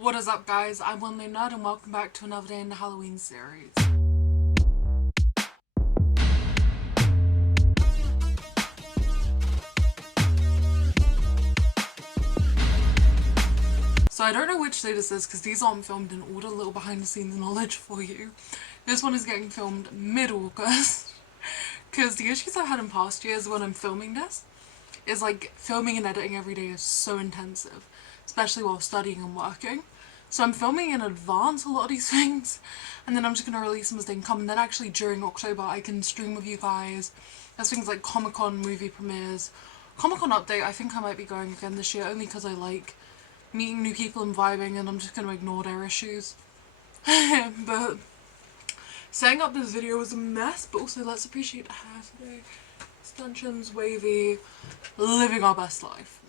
What is up, guys? I'm One Lane Nerd and welcome back to another day in the Halloween series. So I don't know which day this is because these aren't filmed in order. A little behind the scenes knowledge for you. This one is getting filmed mid-August because the issues I've had in past years when I'm filming this is like filming and editing every day is so intensive, especially while studying and working. So I'm filming in advance a lot of these things, and then I'm just gonna release them as they come. And then actually during October I can stream with you guys. There's things like Comic-Con movie premieres, Comic-Con update. I think I might be going again this year only because I like meeting new people and vibing, and I'm just gonna ignore their issues. But setting up this video was a mess, but also let's appreciate the hair today. Extensions, wavy, living our best life.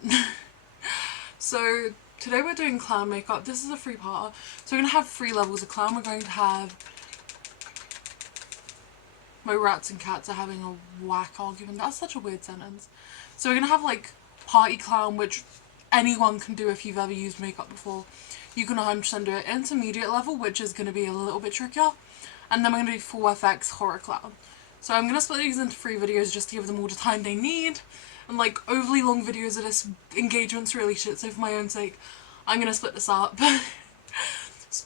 So today we're doing clown makeup. This is a three-parter. So we're going to have 3 levels of clown. We're going to have... My rats and cats are having a whack argument. That's such a weird sentence. So we're going to have like party clown, which anyone can do if you've ever used makeup before. You can 100% do it. Intermediate level, which is going to be a little bit trickier. And then we're going to do full FX horror clown. So I'm going to split these into 3 videos just to give them all the time they need. And like overly long videos of this engagement's really shit, so for my own sake I'm gonna split this up.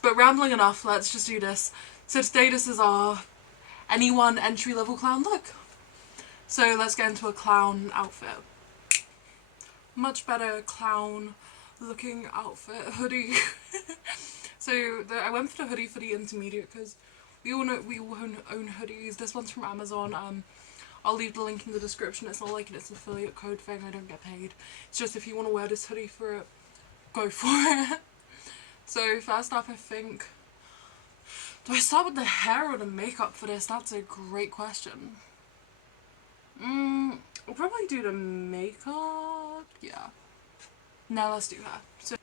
But rambling enough, let's just do this. So today this is our anyone entry level clown look. So let's get into a clown outfit. Much better clown looking outfit. Hoodie. So I went for the hoodie for the intermediate because we all own hoodies. This one's from Amazon. I'll leave the link in the description. It's not like it's an affiliate code thing, I don't get paid. It's just if you want to wear this hoodie for it, go for it. So first up, I think... Do I start with the hair or the makeup for this? That's a great question. I'll probably do the makeup. Yeah. Now let's do hair. So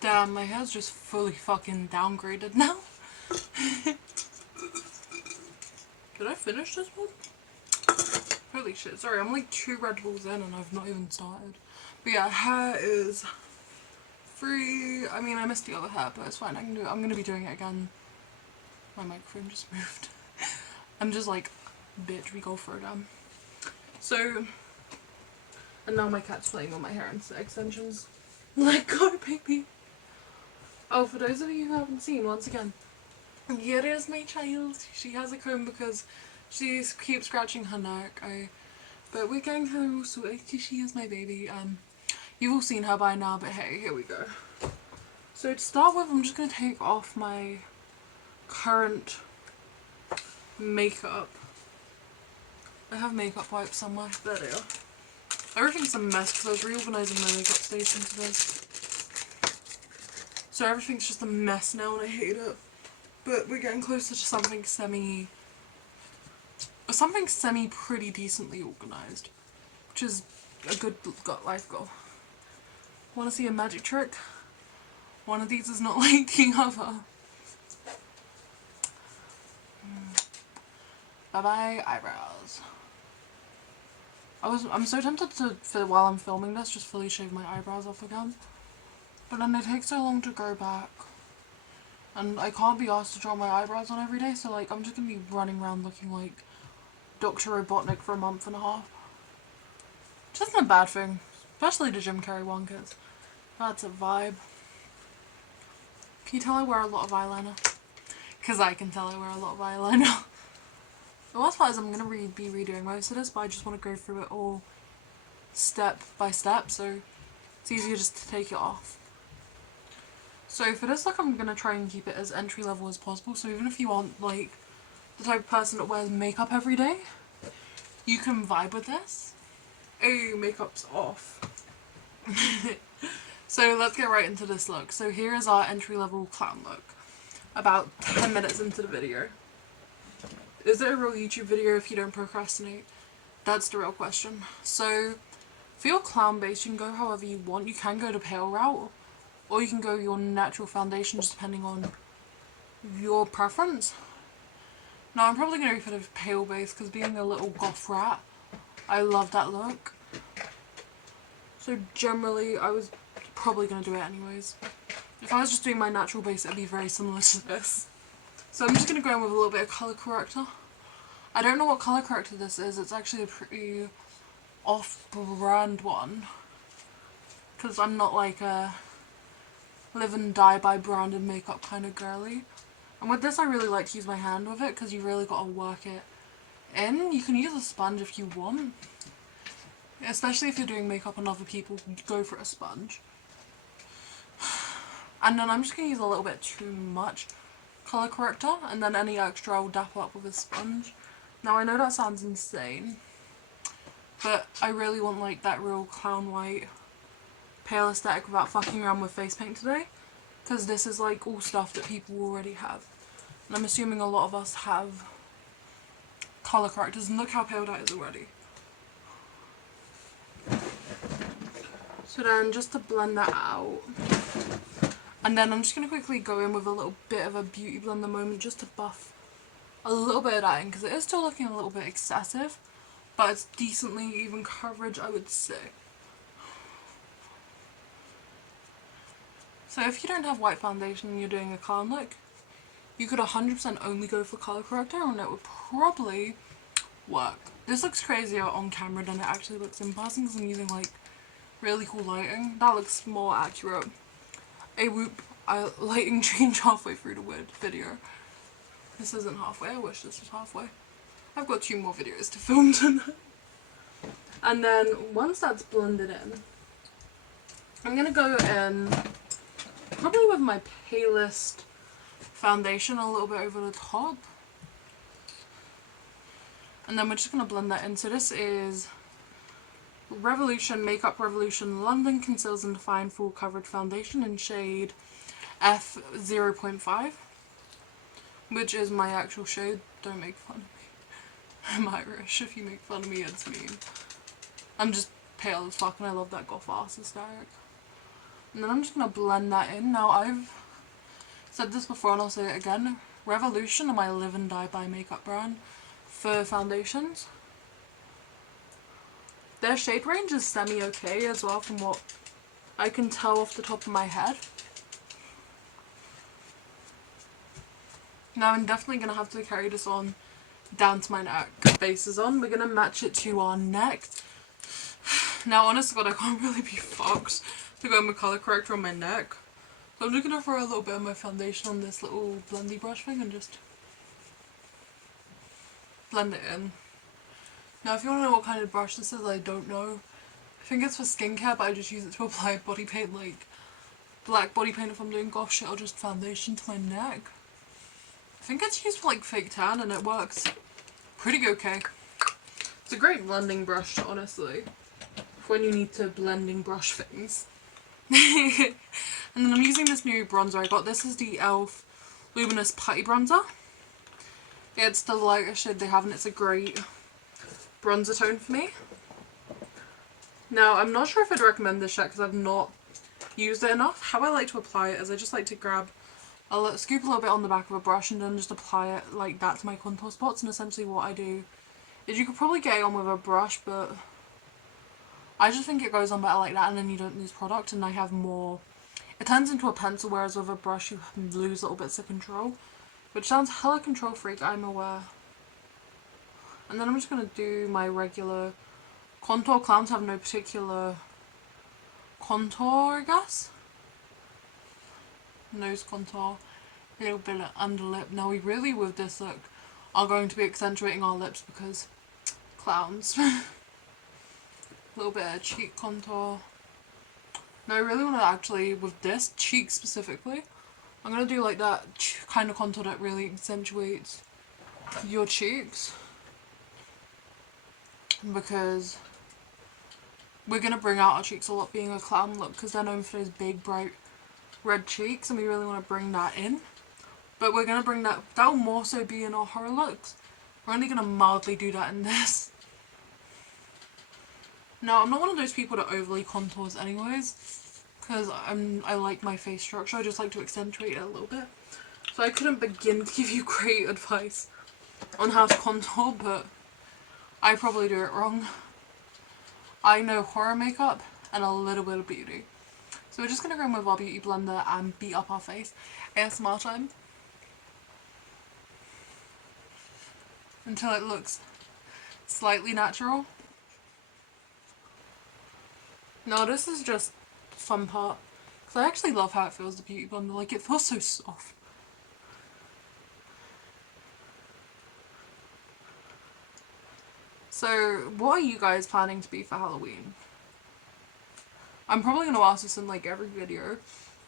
damn, my hair's just fully fucking downgraded now. Did I finish this one? Holy shit, sorry, I'm like 2 Red Bulls in and I've not even started. But yeah, hair is free. I mean, I missed the other hair, but it's fine, I can do it. I'm gonna be doing it again. My microphone just moved. I'm just like, bitch, we go for it again. So, and now my cat's playing on my hair and extensions. Let go, baby. Oh, for those of you who haven't seen, once again, here is my child. She has a comb because she keeps scratching her neck. But we're getting her all sorted because she is my baby. You've all seen her by now, but hey, here we go. So to start with, I'm just going to take off my current makeup. I have makeup wipes somewhere. There they are. Everything's a mess because I was reorganising my makeup station to this. So everything's just a mess now and I hate it. But we're getting closer to something semi pretty decently organised. Which is a good life goal. Want to see a magic trick? One of these is not like the other. Bye bye eyebrows. I'm so tempted to while I'm filming this just fully shave my eyebrows off again. But then they take so long to grow back. And I can't be asked to draw my eyebrows on every day, so like I'm just gonna be running around looking like Dr. Robotnik for a month and a half. Which isn't a bad thing. Especially the Jim Carrey one, because that's a vibe. Can you tell I wear a lot of eyeliner? Because I can tell I wear a lot of eyeliner. The worst part is I'm going to be redoing most of this, but I just want to go through it all step by step, so it's easier just to take it off. So for this look, I'm going to try and keep it as entry level as possible, so even if you aren't like the type of person that wears makeup every day, you can vibe with this. Oh, makeup's off. So let's get right into this look. So here is our entry level clown look. About 10 minutes into the video. Is it a real YouTube video if you don't procrastinate? That's the real question. So for your clown base, you can go however you want. You can go the pale route, or you can go your natural foundation, just depending on your preference. Now I'm probably going to go for the pale base because being a little goth rat, I love that look. So generally I was probably going to do it anyways. If I was just doing my natural base, it'd be very similar to this. So I'm just going to go in with a little bit of colour corrector. I don't know what colour corrector this is. It's actually a pretty off-brand one. Because I'm not like a live and die by branded makeup kind of girly. And with this I really like to use my hand with it because you really got to work it in. You can use a sponge if you want. Especially if you're doing makeup on other people, go for a sponge. And then I'm just going to use a little bit too much colour corrector, and then any extra I'll dap up with a sponge. Now I know that sounds insane, but I really want like that real clown white pale aesthetic without fucking around with face paint today, because this is like all stuff that people already have. And I'm assuming a lot of us have colour correctors, and look how pale that is already. So then just to blend that out, and then I'm just going to quickly go in with a little bit of a beauty blender moment just to buff a little bit of that in, because it is still looking a little bit excessive, but it's decently even coverage, I would say. So if you don't have white foundation and you're doing a clown look, you could 100% only go for colour corrector and it would probably work. This looks crazier on camera than it actually looks in person because I'm using like really cool lighting. That looks more accurate. A whoop, lighting change halfway through the video. This isn't halfway, I wish this was halfway. I've got 2 more videos to film tonight. And then once that's blended in, I'm going to go in probably with my palest foundation a little bit over the top. And then we're just going to blend that in. So this is Revolution Makeup Revolution London Conceals and Define Full Coverage Foundation in shade F0.5, which is my actual shade. Don't make fun of me. I'm Irish. If you make fun of me, it's mean. I'm just pale as fuck and I love that goth ass aesthetic. And then I'm just going to blend that in. Now I've said this before and I'll say it again. Revolution are my live and die by makeup brand for foundations. Their shade range is semi-okay as well from what I can tell off the top of my head. Now I'm definitely going to have to carry this on down to my neck. Base is on. We're going to match it to our neck. Now honest to God, I can't really be fucked to go in with colour corrector on my neck. So I'm just going to throw a little bit of my foundation on this little blendy brush thing and just blend it in. Now if you want to know what kind of brush this is, I don't know. I think it's for skincare, but I just use it to apply body paint, like black body paint if I'm doing goth shit, or just foundation to my neck. I think it's used for like fake tan and it works pretty okay. It's a great blending brush, honestly, for when you need to blending brush things. And then I'm using this new bronzer I got. This is the e.l.f. Luminous Putty Bronzer. It's the lightest shade they have and it's a great bronzer tone for me. Now I'm not sure if I'd recommend this yet because I've not used it enough. How I like to apply it is I just like to grab scoop a little bit on the back of a brush and then just apply it like that to my contour spots. And essentially what I do is, you could probably get it on with a brush, but I just think it goes on better like that and then you don't lose product and I have more, it turns into a pencil, whereas with a brush you lose little bits of control, which sounds hella control freak, I'm aware. And then I'm just going to do my regular contour. Clowns have no particular contour, I guess. Nose contour, a little bit of underlip. Now we really, with this look, are going to be accentuating our lips because clowns. A little bit of cheek contour. Now I really want to actually, with this, cheek specifically, I'm going to do like that kind of contour that really accentuates your cheeks. Because we're going to bring out our cheeks a lot being a clown look because they're known for those big bright red cheeks and we really want to bring that in. But we're going to bring that will more so be in our horror looks. We're only going to mildly do that in this. Now I'm not one of those people that overly contours anyways because I like my face structure. I just like to accentuate it a little bit. So I couldn't begin to give you great advice on how to contour, but I probably do it wrong. I know horror makeup and a little bit of beauty. So we're just going to go in with our beauty blender and beat up our face. ASMR time. Until it looks slightly natural. No, this is just the fun part. Because I actually love how it feels, the beauty blender. Like, it feels so soft. So, what are you guys planning to be for Halloween? I'm probably going to ask this in like every video.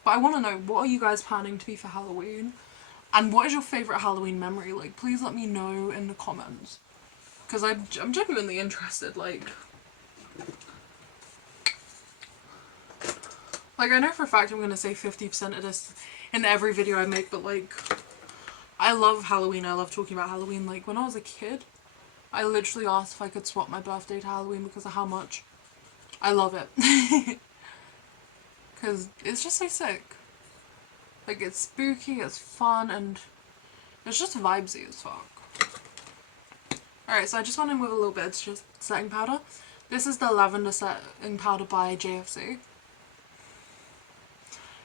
But I want to know, what are you guys planning to be for Halloween? And what is your favourite Halloween memory? Like, please let me know in the comments. Because I'm genuinely interested, like, I know for a fact I'm going to say 50% of this in every video I make, but, like, I love Halloween. I love talking about Halloween. Like, when I was a kid, I literally asked if I could swap my birthday to Halloween because of how much I love it. Because it's just so sick. Like, it's spooky, it's fun, and it's just vibesy as fuck. Alright, so I just went in with a little bit of just setting powder. This is the lavender setting powder by JFC.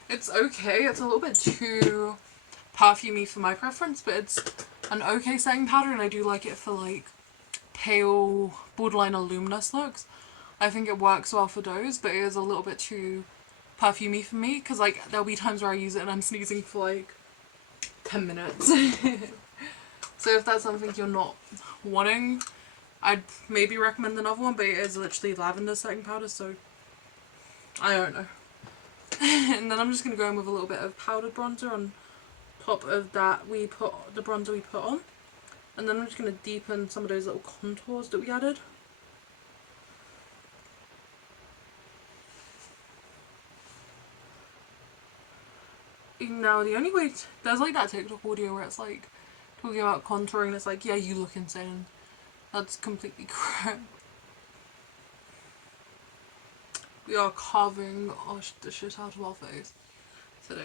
It's okay, it's a little bit too perfumey for my preference, but it's an okay setting powder and I do like it for like pale, borderline luminous looks. I think it works well for those, but it is a little bit too perfumey for me because like there'll be times where I use it and I'm sneezing for like 10 minutes. So if that's something you're not wanting, I'd maybe recommend another one, but it is literally lavender setting powder, so I don't know. And then I'm just going to go in with a little bit of powdered bronzer on top of that the bronzer we put on. And then I'm just going to deepen some of those little contours that we added. Now the only way, there's like that TikTok audio where it's like talking about contouring and it's like, yeah, you look insane. That's completely correct. We are carving the shit out of our face today.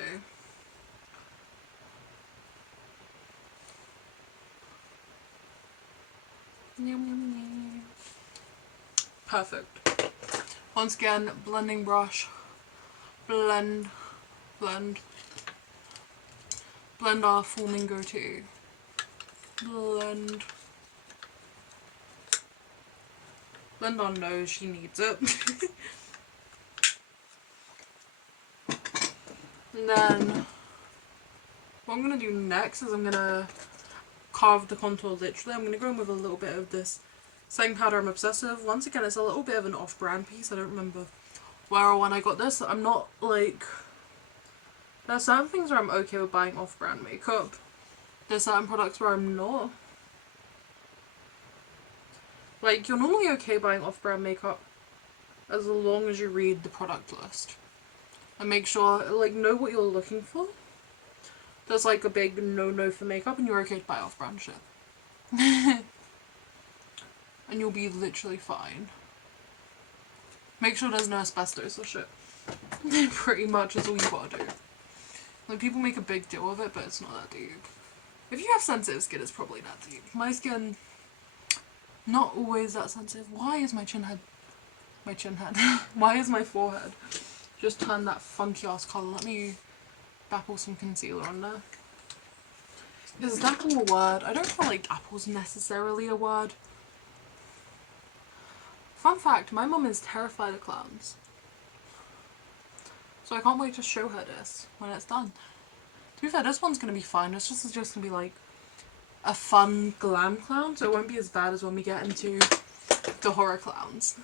Perfect. Once again, blending brush. Blend. Blend our flamingo too. Blend our nose, she needs it. And then what I'm going to do next is I'm going to carve the contour literally. I'm going to go in with a little bit of this setting powder I'm obsessed with. Once again, it's a little bit of an off-brand piece. I don't remember where or when I got this. I'm not like... There's certain things where I'm okay with buying off-brand makeup. There's certain products where I'm not. Like, you're normally okay buying off-brand makeup as long as you read the product list. And make sure, like, know what you're looking for. There's like a big no-no for makeup and you're okay to buy off-brand shit. And you'll be literally fine. Make sure there's no asbestos or shit. Pretty much is all you gotta do. Like, people make a big deal of it, but it's not that deep. If you have sensitive skin, it's probably that deep. My skin, not always that sensitive. Why is my chin head... Why is my forehead just turned that funky ass colour? Let me dapple some concealer on there. Is dapple a word? I don't feel like dapple's necessarily a word. Fun fact, my mum is terrified of clowns. So I can't wait to show her this when it's done. To be fair, this one's going to be fine. It's just going to be like a fun glam clown, so it won't be as bad as when we get into the horror clowns.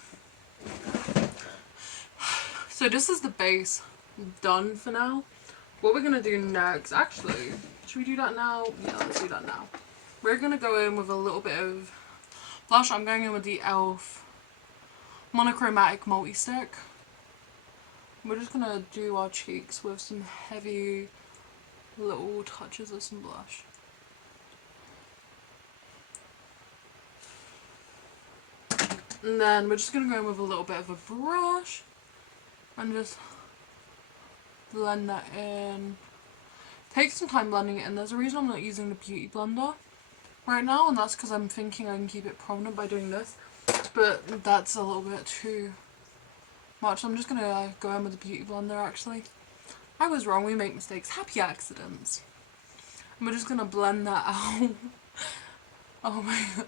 So this is the base done for now. What we're going to do next, actually, should we do that now? Yeah, let's do that now. We're going to go in with a little bit of blush. I'm going in with the e.l.f. Monochromatic Multi-Stick. We're just going to do our cheeks with some heavy little touches of some blush. And then we're just going to go in with a little bit of a brush and just blend that in. take some time blending it in. There's a reason I'm not using the Beauty Blender right now, and that's because I'm thinking I can keep it prominent by doing this, but that's a little bit too much. I'm just gonna go in with the Beauty Blender actually. I was wrong, we make mistakes. Happy accidents. And we're just gonna blend that out. Oh my god.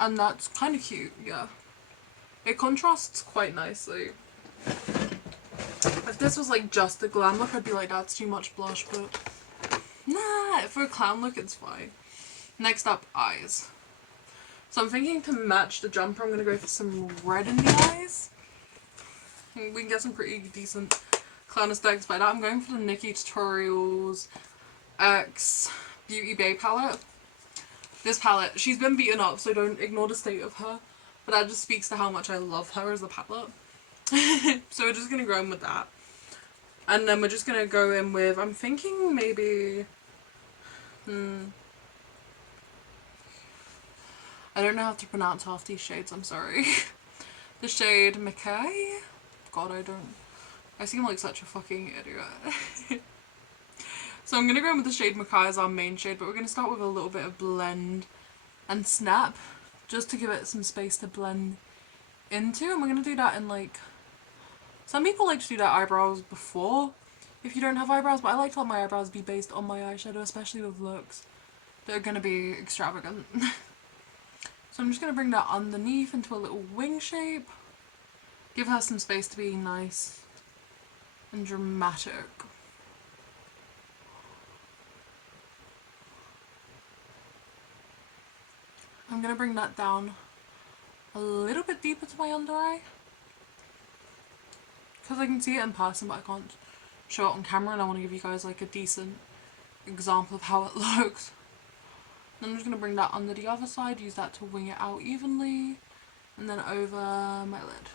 And that's kind of cute, yeah. It contrasts quite nicely. If this was like just a glam look, I'd be like, that's too much blush, but nah, for a clown look, it's fine. Next up, eyes. So I'm thinking to match the jumper, I'm gonna go for some red in the eyes. We can get some pretty decent clown aesthetics by that. I'm going for the Nikkie Tutorials X Beauty Bay palette. This palette, she's been beaten up, so don't ignore the state of her. But that just speaks to how much I love her as a palette. So we're just going to go in with that. And then we're just going to go in with, I'm thinking maybe... I don't know how to pronounce half these shades, I'm sorry. The shade Mackay? God, I seem like such a fucking idiot. So I'm going to go in with the shade Mackay as our main shade, but we're going to start with a little bit of blend and snap, just to give it some space to blend into. And we're going to do that in like... Some people like to do their eyebrows before, if you don't have eyebrows, but I like to let my eyebrows be based on my eyeshadow, especially with looks that are going to be extravagant. So I'm just going to bring that underneath into a little wing shape. Give her some space to be nice and dramatic. I'm going to bring that down a little bit deeper to my under eye. Because I can see it in person, but I can't show it on camera, and I want to give you guys like a decent example of how it looks. Then I'm just going to bring that under the other side, use that to wing it out evenly, and then over my lid.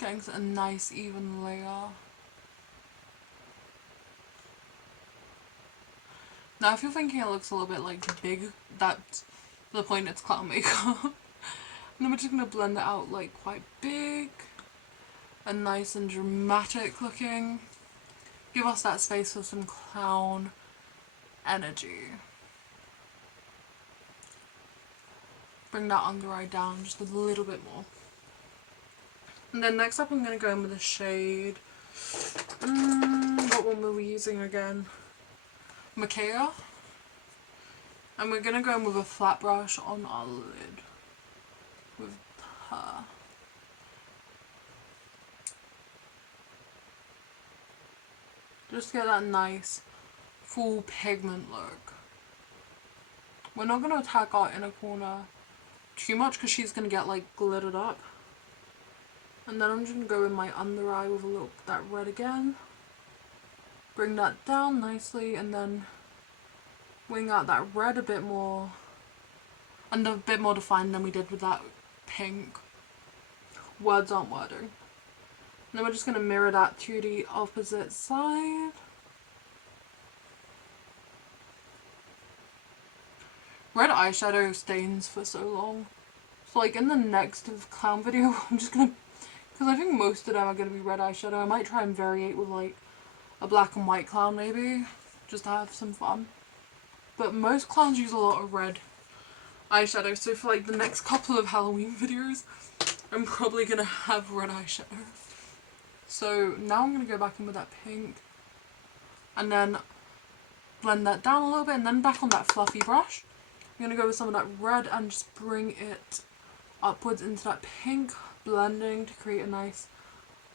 Getting a nice even layer. Now if you're thinking it looks a little bit like big, that's the point, it's clown makeup. And then we're just going to blend it out like quite big and nice and dramatic looking. Give us that space for some clown energy. Bring that under eye down just a little bit more. And then next up I'm going to go in with a shade, what one were we using again? Makaya. And we're going to go in with a flat brush on our lid with her. Just get that nice full pigment look. We're not going to attack our inner corner too much because she's going to get like glittered up. And then I'm just going to go in my under eye with a little that red again. Bring that down nicely and then wing out that red a bit more and a bit more defined than we did with that pink. Words aren't wording. And then we're just going to mirror that to the opposite side. Red eyeshadow stains for so long. So like in the next clown video, I'm just going to, because I think most of them are going to be red eyeshadow. I might try and variate with like a black and white clown maybe, just to have some fun. But most clowns use a lot of red eyeshadow, so for like the next couple of Halloween videos, I'm probably going to have red eyeshadow. So now I'm going to go back in with that pink and then blend that down a little bit, and then back on that fluffy brush. I'm going to go with some of that red and just bring it upwards into that pink, blending to create a nice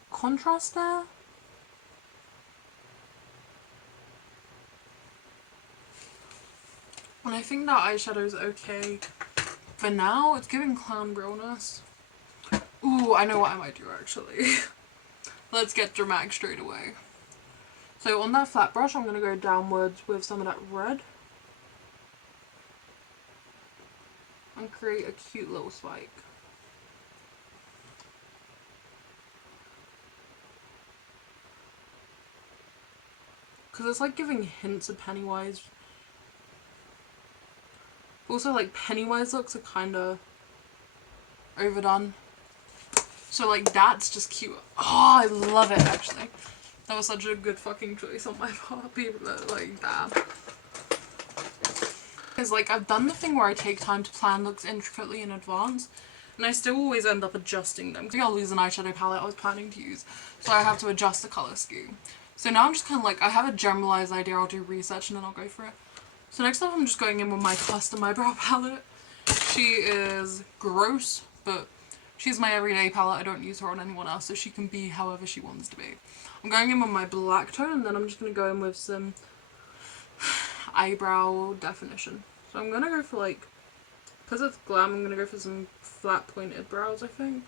contrast there. And I think that eyeshadow is okay for now. It's giving clown realness. Ooh, I know what I might do actually. Let's get dramatic straight away. So on that flat brush, I'm going to go downwards with some of that red. And create a cute little spike. Because it's like giving hints of Pennywise. Also like Pennywise looks are kind of overdone. So like that's just cute. Oh, I love it actually. That was such a good fucking choice on my part. People are like that. Because like I've done the thing where I take time to plan looks intricately in advance, and I still always end up adjusting them. I'll lose an eyeshadow palette I was planning to use, so I have to adjust the colour scheme. So now I'm just kind of like, I have a generalised idea, I'll do research and then I'll go for it. So next up I'm just going in with my custom eyebrow palette. She is gross, but she's my everyday palette. I don't use her on anyone else, so she can be however she wants to be. I'm going in with my black tone, and then I'm just going to go in with some eyebrow definition. So I'm going to go for like, because it's glam, I'm going to go for some flat pointed brows, I think.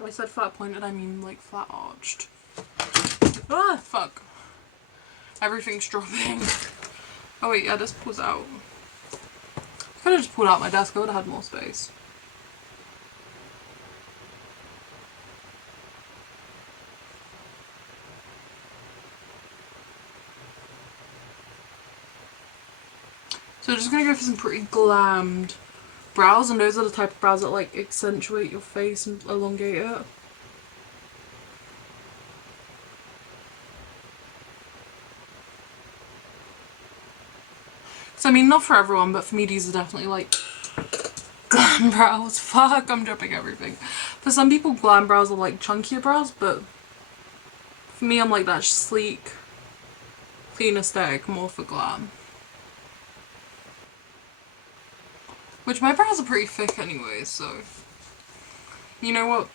If I said flat pointed, I mean like flat arched. Ah, fuck. Everything's dropping. Oh wait, yeah, this pulls out. I could have just pulled out my desk, I would have had more space. So just gonna go for some pretty glammed brows, and those are the type of brows that like accentuate your face and elongate it. So I mean, not for everyone, but for me these are definitely like glam brows. Fuck, I'm dropping everything. For some people glam brows are like chunkier brows, but for me I'm like that sleek, clean aesthetic more for glam. Which my brows are pretty thick anyway, so you know what?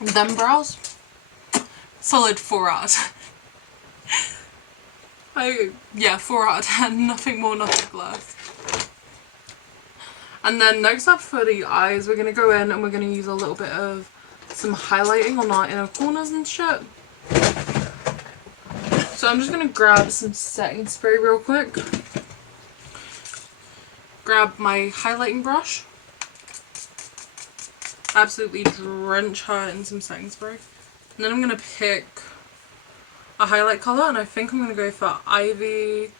Them brows, solid 4 out of 10. Yeah, 4 out of 10, nothing more, nothing less. And then next up for the eyes, we're going to go in and we're going to use a little bit of some highlighting on our inner corners and shit. So I'm just going to grab some setting spray real quick. Grab my highlighting brush. Absolutely drench her in some setting spray. And then I'm going to pick a highlight colour, and I think I'm going to go for Ivy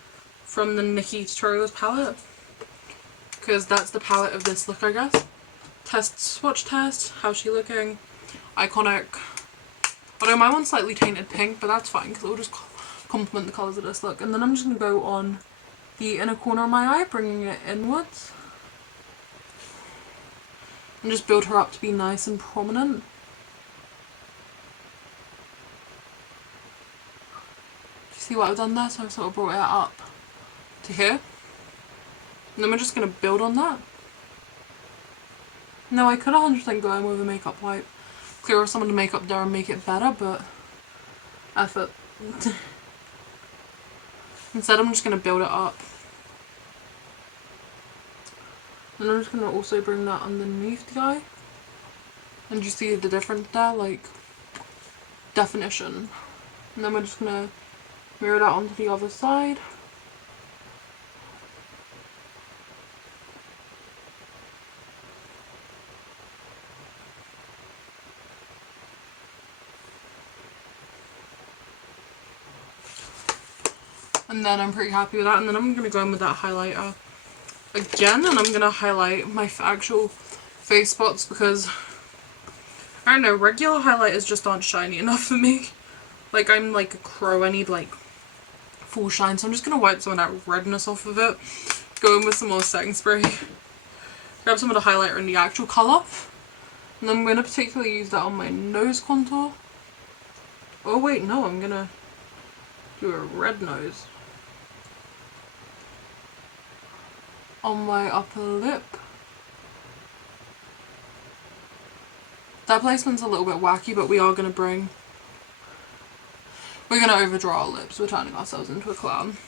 from the Nikki Tutorials palette. Because that's the palette of this look, I guess. Test, swatch test, how's she looking? Iconic. Although my one's slightly tainted pink, but that's fine because it will just complement the colours of this look. And then I'm just going to go on the inner corner of my eye, bringing it inwards. And just build her up to be nice and prominent. Do you see what I've done there? So I've sort of brought it up to here. And then we're just going to build on that. No, I could 100% go in with a makeup wipe, clear off some of the makeup there and make it better, but effort. Instead I'm just going to build it up. And I'm just going to also bring that underneath the eye. And you see the difference there, like definition. And then we're just going to mirror that onto the other side. And then I'm pretty happy with that. And then I'm going to go in with that highlighter again. And I'm going to highlight my actual face spots because, I don't know, regular highlighters just aren't shiny enough for me. Like, I'm like a crow. I need like full shine. So I'm just going to wipe some of that redness off of it. Go in with some more setting spray. Grab some of the highlighter in the actual colour. And then I'm going to particularly use that on my nose contour. Oh wait, no, I'm going to do a red nose. On my upper lip. That placement's a little bit wacky, but we're going to overdraw our lips. We're turning ourselves into a clown.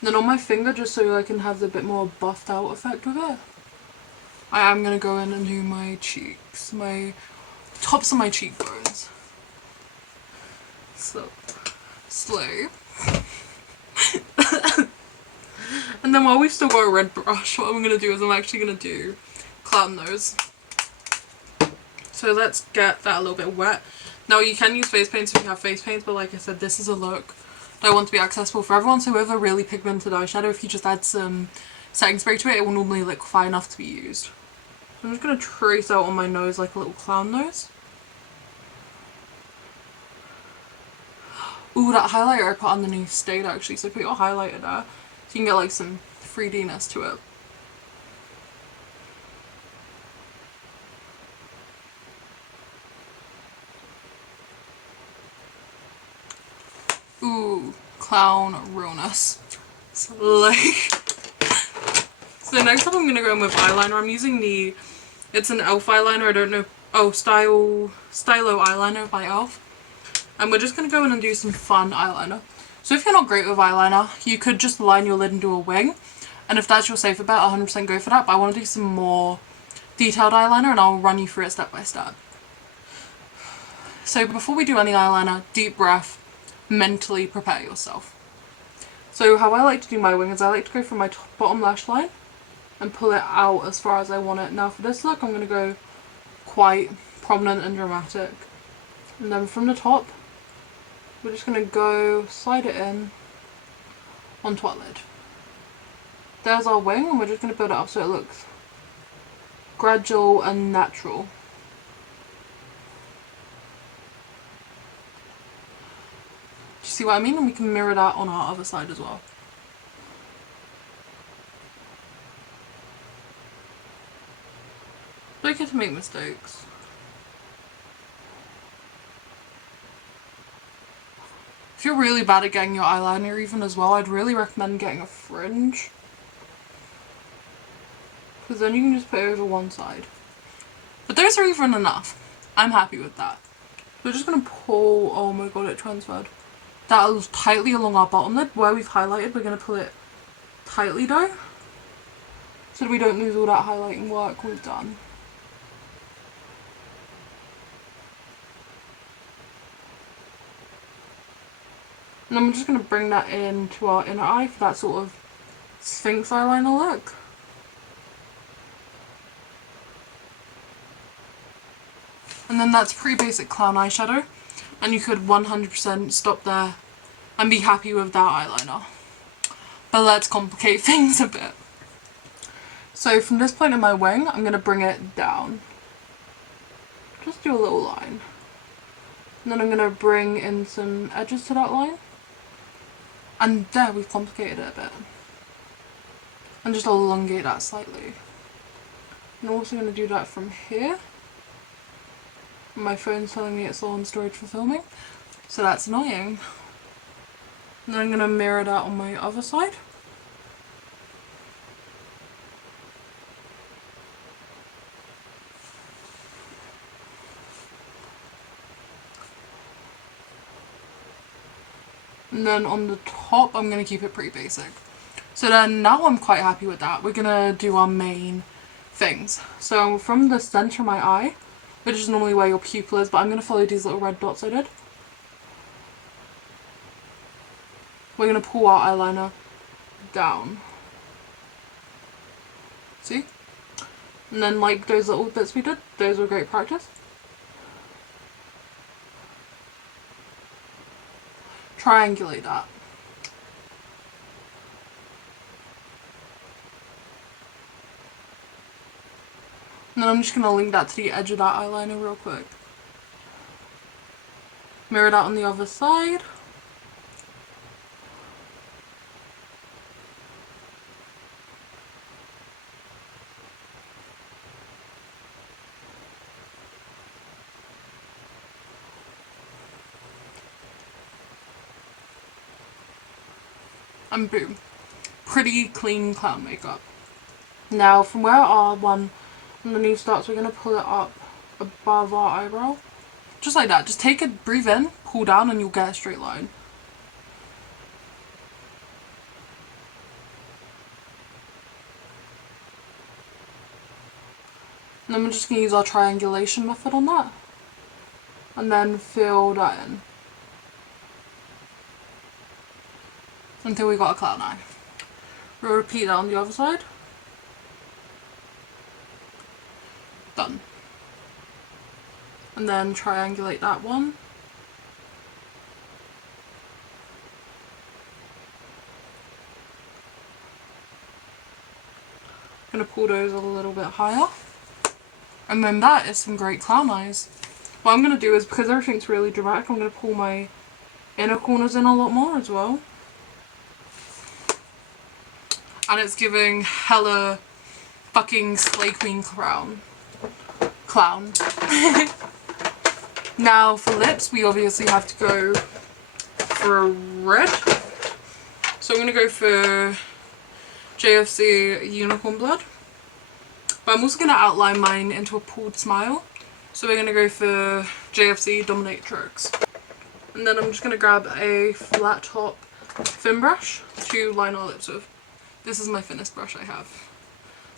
And then on my finger, just so I can have the bit more buffed out effect with it, I am going to go in and do my cheeks, my tops of my cheekbones. So, slow. And then while we've still got a red brush, what I'm going to do is I'm actually going to do clown nose. So let's get that a little bit wet. Now you can use face paints if you have face paints, but like I said, this is a look that I want to be accessible for everyone. So with a really pigmented eyeshadow, if you just add some setting spray to it, it will normally liquefy enough to be used. I'm just going to trace out on my nose like a little clown nose. Ooh, that highlighter I put underneath stayed actually, so put your highlighter there so you can get like some 3D-ness to it. Ooh, clown realness. Slay. So next up I'm going to go in with eyeliner. I'm using it's an e.l.f. eyeliner, I don't know, Stylo eyeliner by e.l.f. And we're just going to go in and do some fun eyeliner. So if you're not great with eyeliner, you could just line your lid and do a wing. And if that's your safer bet, 100% go for that. But I want to do some more detailed eyeliner and I'll run you through it step by step. So before we do any eyeliner, deep breath, mentally prepare yourself. So how I like to do my wing is I like to go from my bottom lash line and pull it out as far as I want it. Now for this look, I'm going to go quite prominent and dramatic. And then from the top, we're just going to go slide it in onto our lid. There's our wing and we're just going to build it up so it looks gradual and natural. Do you see what I mean? And we can mirror that on our other side as well. Don't get to make mistakes. If you're really bad at getting your eyeliner even as well, I'd really recommend getting a fringe. Because then you can just put it over one side. But those are even enough. I'm happy with that. We're just going to pull, oh my god, it transferred. That tightly along our bottom lid. Where we've highlighted, we're going to pull it tightly down. So that we don't lose all that highlighting work we've done. And then we're just going to bring that into our inner eye for that sort of Sphinx eyeliner look. And then that's pretty basic clown eyeshadow. And you could 100% stop there and be happy with that eyeliner. But let's complicate things a bit. So from this point in my wing, I'm going to bring it down. Just do a little line. And then I'm going to bring in some edges to that line. And there, we've complicated it a bit. And just elongate that slightly. I'm also going to do that from here. My phone's telling me it's low on storage for filming, so that's annoying. And then I'm going to mirror that on my other side. And then on the top, I'm going to keep it pretty basic. So then now I'm quite happy with that. We're going to do our main things. So from the center of my eye, which is normally where your pupil is, but I'm going to follow these little red dots I did. We're going to pull our eyeliner down. See? And then like those little bits we did, those were great practice. Triangulate that. And then I'm just going to link that to the edge of that eyeliner real quick. Mirror that on the other side. And boom. Pretty clean clown makeup. Now from where our one underneath starts, we're going to pull it up above our eyebrow. Just like that. Just take it, breathe in, pull down, and you'll get a straight line. And then we're just going to use our triangulation method on that. And then fill that in. Until we got a clown eye. We'll repeat that on the other side. Done. And then triangulate that one. Gonna pull those a little bit higher. And then that is some great clown eyes. What I'm gonna do is, because everything's really dramatic, I'm gonna pull my inner corners in a lot more as well. And it's giving hella fucking Slay Queen clown. Now for lips, we obviously have to go for a red. So I'm gonna go for JFC Unicorn Blood. But I'm also gonna outline mine into a pulled smile. So we're gonna go for JFC Dominatrix. And then I'm just gonna grab a flat top thin brush to line our lips with. This is my thinnest brush I have.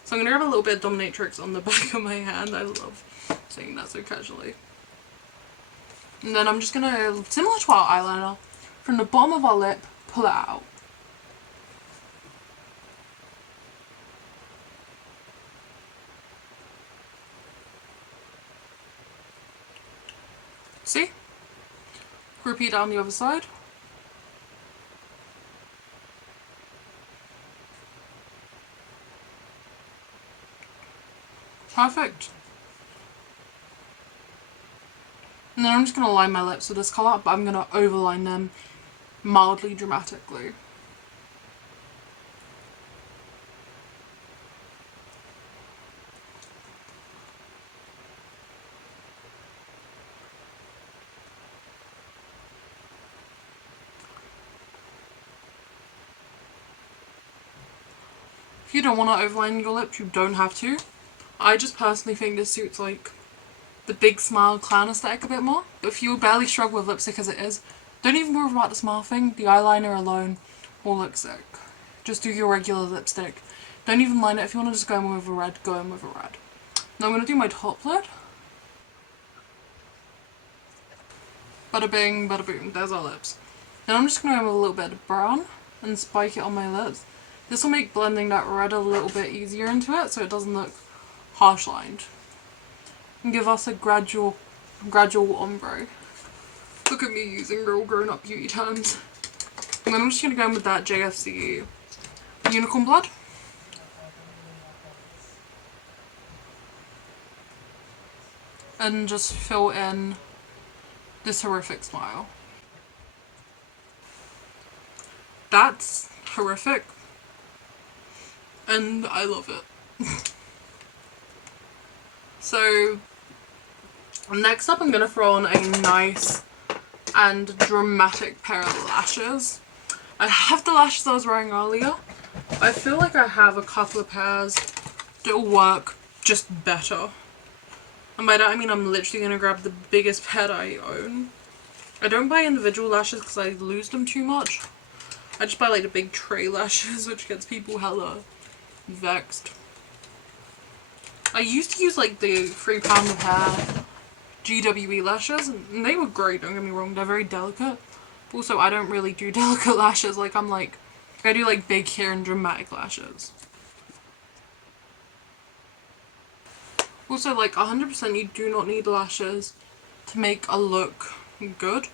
So I'm gonna grab a little bit of Dominatrix on the back of my hand. I love saying that so casually. And then I'm just gonna, similar to our eyeliner, from the bottom of our lip, pull it out. See? Repeat down the other side. Perfect. And then I'm just going to line my lips with this colour, but I'm going to overline them mildly dramatically. If you don't want to overline your lips, you don't have to. I just personally think this suits like the big smile clown aesthetic a bit more. But if you barely struggle with lipstick as it is, don't even worry about the smile thing. The eyeliner alone will look sick. Just do your regular lipstick. Don't even line it. If you want to just go in with a red, go in with a red. Now I'm going to do my top lid. Bada bing, bada boom. There's our lips. Then I'm just going to go with a little bit of brown and spike it on my lips. This will make blending that red a little bit easier into it so it doesn't look harsh lined. And give us a gradual ombre. Look at me using real grown up beauty terms. And then I'm just going to go in with that JFC Unicorn Blood. And just fill in this horrific smile. That's horrific. And I love it. So next up I'm going to throw on a nice and dramatic pair of lashes. I have the lashes I was wearing earlier. I feel like I have a couple of pairs that will work just better. And by that I mean I'm literally going to grab the biggest pair that I own. I don't buy individual lashes because I lose them too much. I just buy like the big tray lashes, which gets people hella vexed. I used to use like the £3 a pair GWE lashes and they were great, don't get me wrong, they're very delicate. Also, I don't really do delicate lashes, like I do like big hair and dramatic lashes. Also, like 100% you do not need lashes to make a look good.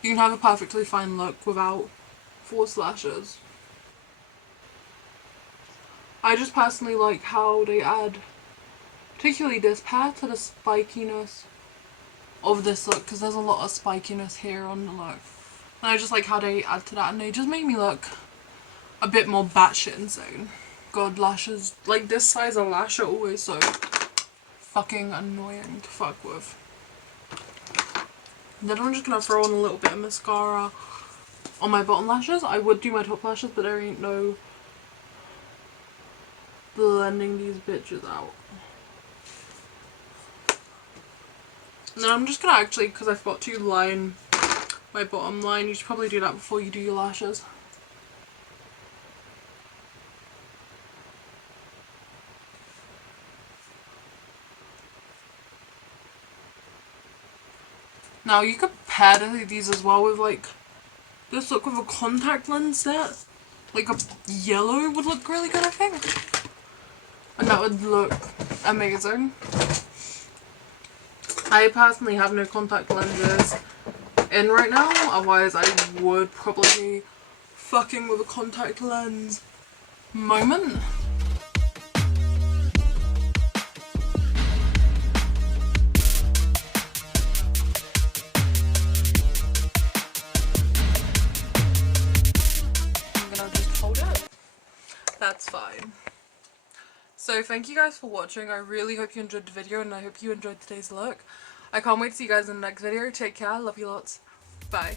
You can have a perfectly fine look without forced lashes. I just personally like how they add, particularly this pair, to the spikiness of this look, because there's a lot of spikiness here on the look. And I just like how they add to that, and they just make me look a bit more batshit insane. God, lashes, like this size of lash are always so fucking annoying to fuck with. And then I'm just gonna throw on a little bit of mascara on my bottom lashes. I would do my top lashes, but there ain't no blending these bitches out. And then I'm just gonna actually, because I forgot to line my bottom line, you should probably do that before you do your lashes. Now you could pair these as well with like this look with a contact lens set. Like a yellow would look really good, I think. And that would look amazing. I personally have no contact lenses in right now, otherwise I would probably be fucking with a contact lens moment. That's fine. So thank you guys for watching. I really hope you enjoyed the video and I hope you enjoyed today's look. I can't wait to see you guys in the next video. Take care. Love you lots. Bye.